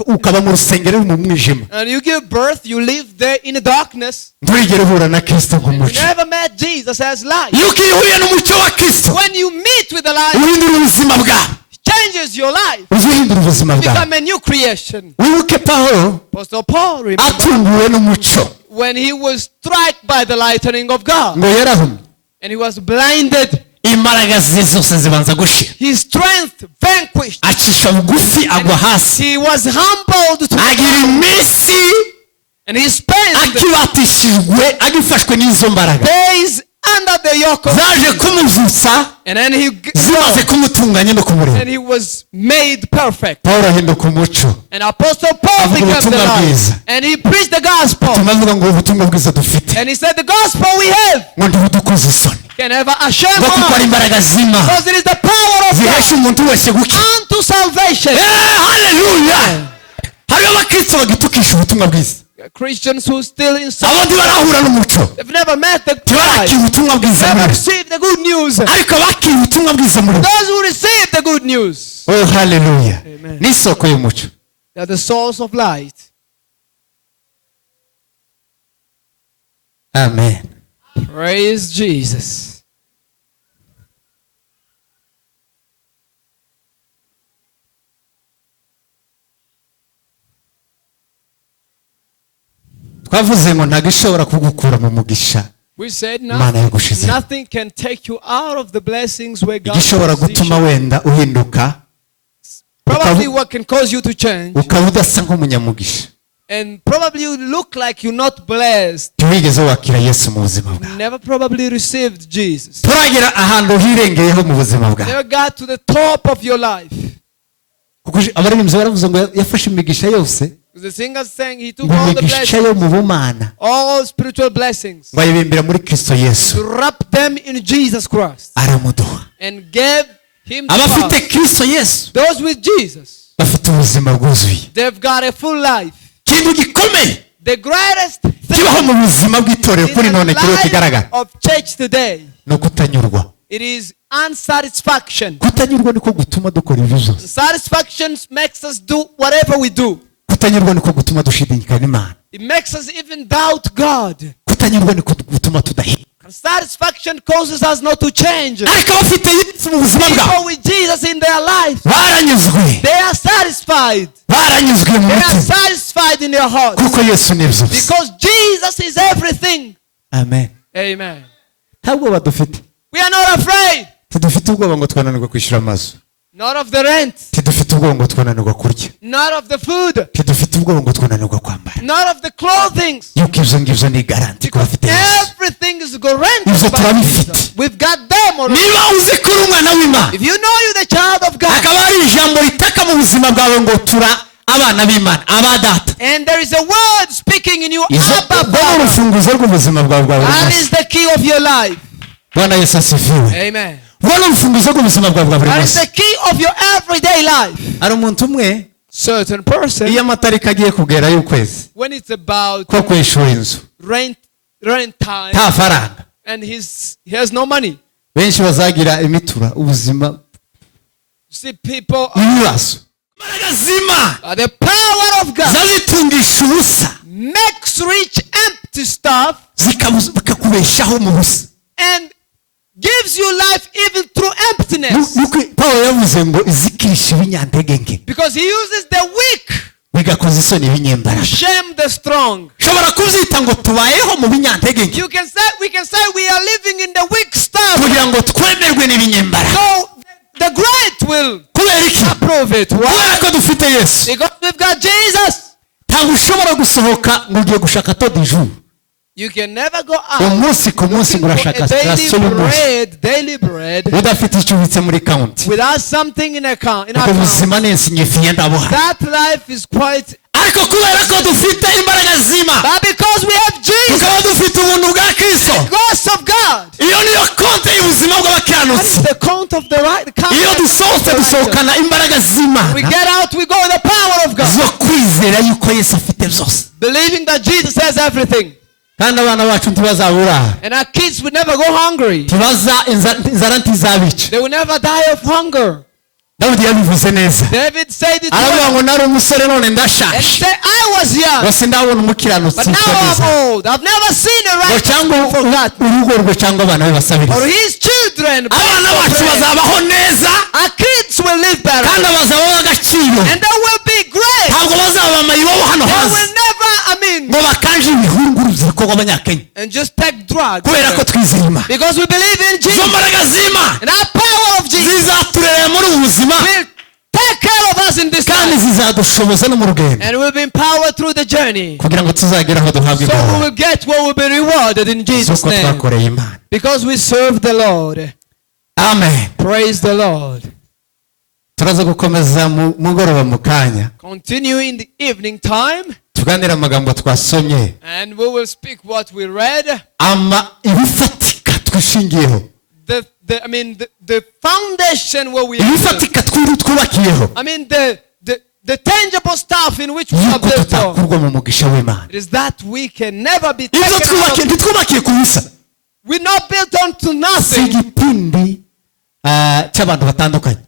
ukaba mu rusengero mu mwijima. And you give birth, you live there in the darkness. Nturigere uhura na Kristo You nk'umucyo. never met Jesus as light. Iyo uhuye n'umucyo wa Kristo, When you meet with the light, uhindura ubuzima bwawe. changes your life. Uzihindura ubuzima bwawe. Become a new creation. Wibuke Pawulo Apostle Paul, remember, atunguwe n'umucyo when he was struck by the lightning of God ngo yarahumye, and he was blinded, imbaraga ze zose zibanza gushira, his strength vanquished. acisha bugufi agwa hasi, He was humbled to agira iminsi and he spent akibatishijwe agifashwe n'izo mbaraga days under the yoke of zaje kumuvutsa and then zimaze kumutunganya no kumureba. and he was made perfect. Pawulo ahinduka umucyo, And Apostle Paul Avuga became the ubutumwa light. bwiza. And he preached the gospel. tumavuga ngo ubutumwa bwiza dufite And he said the gospel we have ngo ndibudukoze isoni can never ashame ngo kuko ari us. imbaraga z'Imana Because it is the power of zihesha God umuntu wese guki. unto salvation. Haleluya! hariho abakristo bagitukisha ubutumwa bwiza, Christians who still insult, abandi barahura n'umucyo, they've never met the ntibarakiye Christ, ubutumwa bwiza never muri bo, received the good news. ariko bakiye ubutumwa bwiza muri bo. Those who receive the good news, Oh, haleluya! Amen. ni isoko y'umucyo. they are the source of light. Amen. Praise Jesus. twavuze ngo ntagishobora kugukura mu mugisha We said Imana yagushizeho. nothing can take you out of the blessings where God igishobora positioned. gutuma wenda uhinduka Probably what can cause you to change, ukaba udasa nk'umunyamugisha, and probably you look like you're not blessed. ntiwigeze wakira Yesu mu buzima bwawe, Never probably received Jesus. turagera ahantu hirengeyeho mu buzima bwawe, Never got to the top of your life. kuko abaririmbyi baravuze ngo yafashe imigisha yose, The singer sang, he took ngo all the imigisha yo blessings, mu bumana all spiritual blessings, ngo ayibimbira muri Kristo Yesu, wrapped them in Jesus Christ, aramuduha. and gave him to Abafite us. Kristo Yesu Those with Jesus, bafite ubuzima bwuzuye. they've got a full life. Ikintu gikomeye The greatest kibaho thing mu buzima bw'itorero in kuri the none kiriho life kigaragara of church today, ni ukutanyurwa. it is unsatisfaction. Kutanyurwa niko gutuma dukora ibyo byose. Satisfaction makes us do whatever we do. Kutanyurwa niko gutuma dushidikanya n'Imana. It makes us even doubt God. Kutanyurwa niko gutuma tudahinduka. And satisfaction causes us not to change. Ariko abafite Yesu mu buzima bwabo People with Jesus in their life, baranyuzwe, they are satisfied. baranyuzwe mu They are mutima satisfied in their hearts. kuko Yesu ni byose. Because Jesus is everything. Amen. Amen. Nta bwoba dufite, We are not afraid. tidufite ubwoba ngo twananirwa kwishyura amazu, Not of the rent. tidufite ubwoba ngo twananirwa kurya, Not of the food. tidufite ubwoba ngo twananirwa kwambara. Not of the clothing. Yuko ibyo ngibyo ni garanti ku bafite Yesu. Everything is guaranteed Ibyo by turabifite. Jesus. We've got them already. Niba uzi ko uri umwana w'Imana, If you know you're the child of God, hakaba hari ijambo ritaka mu buzima bwawe ngo tura abana b'Imana, abadata. and there is a word speaking in you, Abba, Ubwo ni Father, urufunguzo rw'ubuzima bwawe bwa buri that munsi. is the key of your life. Bwana Yesu asifiwe. Amen. Ubwo ni urufunguzo rw'ubuzima bwawe bwa buri That is munsi. the key of your everyday life. Hari umuntu umwe Certain person, iyo amatariki agiye kugera y'ukwezi when it's about ko kwishura inzu rent time, nta faranga, and he has no money. benshi bazagira imitura, ubuzima You see, people ibibazo. Imbaraga z'Imana the power of God zazitungisha ubusa makes rich empty stuff bakakubeshaho mu busa. and gives you life even through emptiness. Nuko Pawulo yavuze ngo izikirisha ibinyantege nke Because he uses the weak bigakoza isoni to ibinyembaraga. shame the strong. Ushobora kubyita ngo tubayeho mu binyantege nke We can say we are living in the weak stuff. kugira ngo twemerwe n'ibinyembaraga. So the great will Kubera iki? approve it. Why? Kubera ko dufite Yesu. Because we've got Jesus. Ntabwo ushobora gusohoka ngo ugiye gushaka todo ijuru. You can never go out Umunsi ku munsi ngo urashaka for a sitasiyo y'umunsi daily bread udafite icyo ubitse muri kaunti. without something in account. ubwo buzima ni insinyefiye ndabuha. That life is quite. Ariko kubera ko dufite imbaraga z'Imana, But because we have Jesus, tukaba dufite ubuntu bwa Kristo, the grace of God, iyo niyo konti y'ubuzima that bw'abakiranutsi. is the count of the right. Iyo dusohotse dusohokana imbaraga We z'Imana get out, we go in the power of God, zo kwizera yuko Yesu afite byose, believing that Jesus has everything. kandi abana bacu ntibazabura, And our kids will never go hungry. inzara ntizabica. They will never die of hunger. Dawidi yabivuze neza. David said it aravuga ngo well. nari umusore none And ndashaje said, I was young, bose ndabona umukiranutsi but now I'm old. I've never seen a ngo righteous cyangwa man forgot, urugo rwe cyangwa abana be or basabiriza. his children. abana bacu bazabaho neza Our kids will live better, kandi bazabaho agaciro, and they will be great. ntabwo bazaba amayibobo hano They hanze will never, ngo bakanje ibihuru urubyiruko rw'abanyakenya and just take drugs, kubera ko twizeye Imana. because we believe in izo Jesus, mbaraga z'Imana and our power of Jesus zizaturera muri ubu buzima will take care of us in this kandi life, zizadushoboza no mu rugendo and we'll be empowered through the journey, kugira ngo tuzagere aho duhabwe so we ingororano will get what will be rewarded in Jesus' z'uko name, twakoreye Imana. because we serve the Lord. Amen. Praise the Lord. turaza gukomeza mu mugoroba mu kanya Continue in the evening time, tuganira amagambo twasomye and we will speak what we read. ibifatika twishingiyeho, The foundation where we are built. ibifatika twubakiyeho The tangible stuff in which we are yuko built on. tutakurwa mu mugisha w'Imana. It is that we can never be ibyo taken out twubakiye of. ntitwubakiye ku bisa, We're not built onto si nothing. igipindi cy'abantu batandukanye,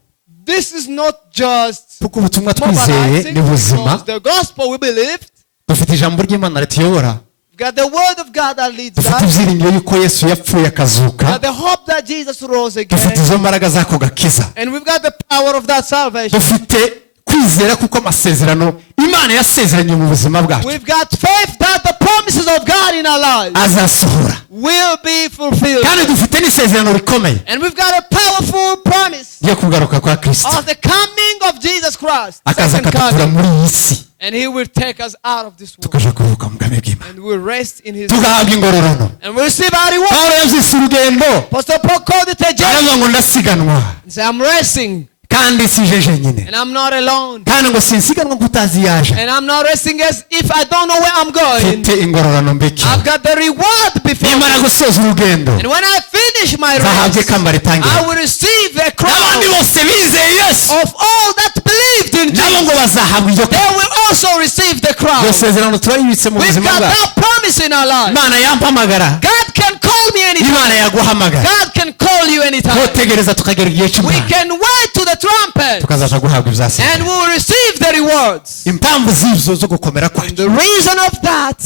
This is not just kuko ubutumwa twizeye mobilizing, ni buzima. because the gospel we believed. dufite ijambo ry'Imana rituyobora, We've got the word of God that leads dufite us. ibyiringiro yuko Yesu yapfuye akazuka, We've got the hope that Jesus rose dufite again. izo mbaraga z'ako gakiza, And we've got the power of that salvation. dufite kwizera kuko amasezerano Imana yasezeranye mu buzima bwacu We've got faith that the promises of God in our lives azasohora, will be fulfilled. kandi dufite n'isezerano rikomeye And we've got a powerful promise ryo kugaruka kwa Kristo, of the coming of Jesus Christ. akaza Second akadukura coming. muri iyi si And he will take us out of this world. tukaja kuruhuka mu bwami bw'Imana, And we'll rest in his tugahabwa ingororano. and we'll receive our reward. Pawulo yavyise urugendo, Apostle Paul called it a journey. aravuga ngo ndasiganwa He said, I'm racing, kandi sijeje nyine, and I'm not alone. kandi ngo sinsiganwa nk'utazi yaje, And I'm not racing as if I don't know where I'm going. mfite ingororano mbiki. I've got the reward before nimara me. gusoza urugendo And when I finish my zahabwe race, ikamba ritangira, I will receive a crown n'abandi bose bizeye Yesu of all that believed in nabo Jesus. ngo bazahabwa iryo They will also receive the crown. iryo sezerano turayibitse mu We've buzima got bwacu. that promise in our life. Imana yampamagara, God can call me anytime. Imana yaguhamagara, God can call you anytime. twotegereza tukagera igihe We cy'Imana can wait to the trumpet, tukazaja guhabwa and ibyasezerano. we will receive the rewards. impamvu z'ibyo zo gukomera And kwacu, the reason of that,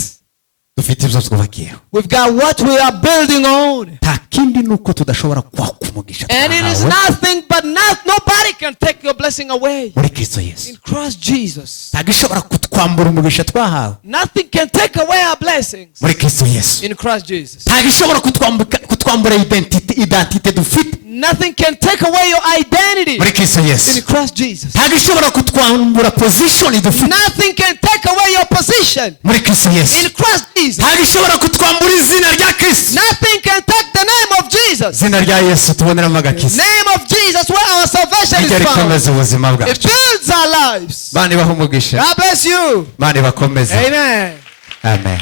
dufite ibyo twubakiyeho, we've got what we are building on. nta kindi nuko tudashobora kwaka umugisha And it is twahawe nothing but nobody can take your blessing away. muri Kristo Yesu. In Christ Jesus. ntagishobora kutwambura umugisha twahawe Nothing can take away our blessings. muri Kristo Yesu. In Christ Jesus. ntagishobora kutwambura identite dufite Nothing can take away your identity. muri Kristo In Yesu. Christ Jesus. ntagishobora kutwambura position dufite Nothing can take away your position. muri Kristo Yesu. In Christ Jesus. ntagishobora kutwambura izina rya Kristo, Nothing can take the name of Jesus. izina rya Yesu tuboneramo agakiza, Name of Jesus where our salvation rijya is found. rikomeza ubuzima It bwacu. builds our lives. Bana ibahe umugisha, God bless you. Bana ibakomeze. Amen. Amen.